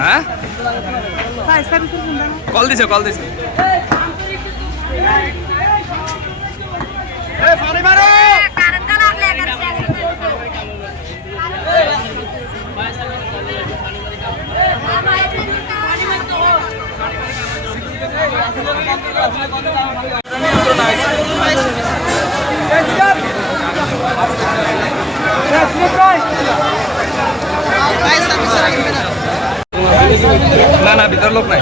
হ্যাঁ? কল দিছে কল দিছে। না না ভিতর লোক নাই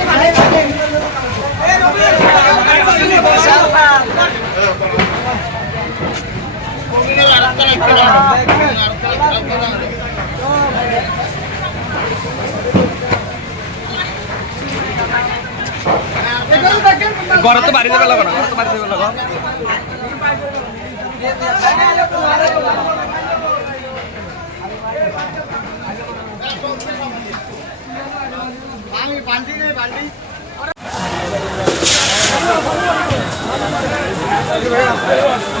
ঘৰত মাৰি দিব লাগে ঘৰত মাৰি দিব লাগে বান্ধি নাই বান্ধি Thank.